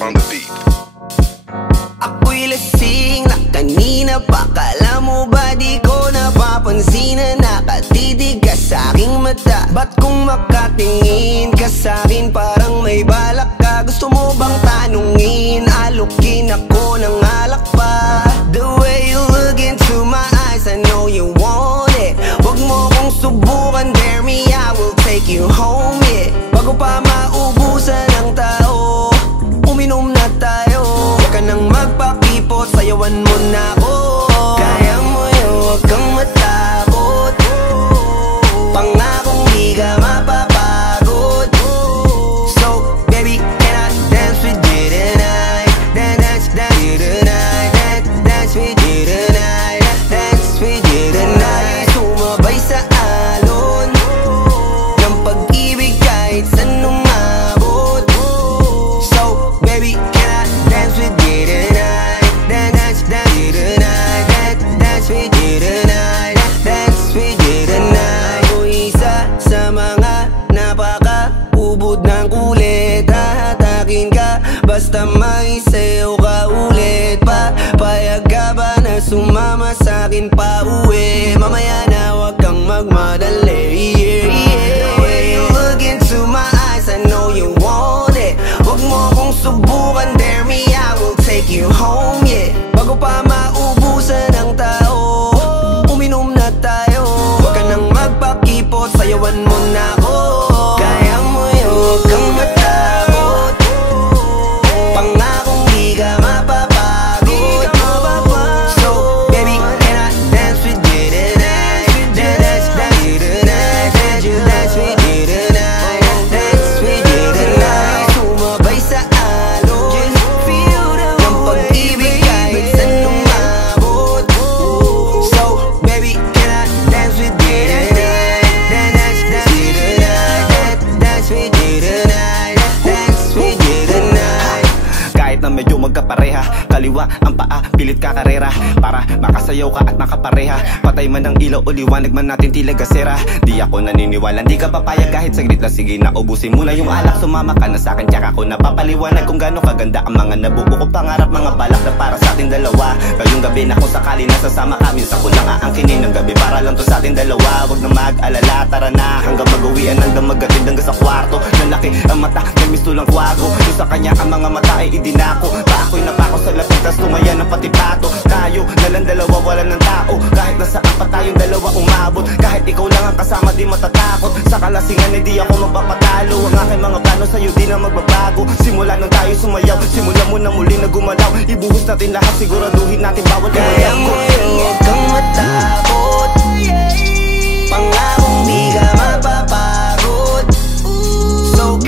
on the beat. Ako'y lasing na kanina pa. Kala mo ba di ko napapansin na nakatitigas sa aking mata? Ba't kung makatingin ka sa'kin parang may balak ka? Gusto mo bang tanungin? Alukin ako ng alak pa. The way you look into my eyes, I know you want it. Huwag mo kong subukan, dare me, I will take you home, yeah. Bago pa maubusan ng tao, uminom na tayo. Huwag ka nang magpakipot, sayawan mo na ako. Kaya mo yun, huwag kang matakot. Pangakong di ka mapapagod. So, baby, can I dance with you tonight? Dance with you tonight. Dance with you tonight. Dance with you tonight. Sumabay sa alon ng pag-ibig kahit saan umabot. So, baby, can I dance with you tonight? Dance with you tonight. Dance with you tonight. Dance with you tonight. O isa sa mga napaka-ubod ng kulit. Hahatakin ka basta may sayo ka ulit pa. Payag ka ba na sumama sa'kin pa uwi? Mamaya na wag kang magmadali, yeah, yeah. The way you look into my eyes, I know you want it. Huwag mo kong subukan, dare me, I will take you home, yeah. Bago pa maubusan ng tao, uminom na tayo. Huwag ka nang magpakipot, sayawan mo na ako. Kaya mo yun, huwag kang matakot. Pangakong di ka mapapagod. So, baby, can I dance with you tonight? Dance with you tonight. Dance with you tonight. Dance with you tonight. Sumabay sa alon ng pag-ibig kahit saan umabot. So, baby, can I dance with you tonight? Dance with you tonight. Dance with you tonight. Dance with you tonight. Kahit na medyo magkapareha, kaliwa ang paa, pilit ka karera para makasayaw ka at makapareha. Patay man ang ilaw o liwanag man natin tila gasera. Di ako naniniwala, di ka papayag kahit saglit na. Sige na, ubusin mo na yung alak. Sumama ka na sa'kin, tsaka ako napapaliwanag kung gaano kaganda ang mga nabuo ko pangarap. Mga balak na para sa ating dalawa. Ngayong gabi na kung sakali nasasama ka, minsan ko lang aangkinin ng gabi para lang to sa ating dalawa. Huwag na mag-alala, tara na hanggang mag-uwian, hanggang magatid hanggang sa kwarto. Lalaki ang mata, may mistulang kwago. Yung sa kanya ang mga mata ay idinako. Pa ako'y napako sa lapit, tas tumaya ng pati pato. Tayo nalang dalawa, wala ng tao. Kahit nasaan pa tayong dalawa umabot. Kahit ikaw lang ang kasama, di matatakot. Sa kalasingan ay di ako magpapatalo. Ang aking mga plano sa'yo di na magbabago. Simula nang tayo sumayaw, simula mo na muli na gumalaw. Ibuhos natin lahat, siguraduhin natin bawat Kaya mo yun, huwag kang matakot. Pangakong di ka mapapagod. So,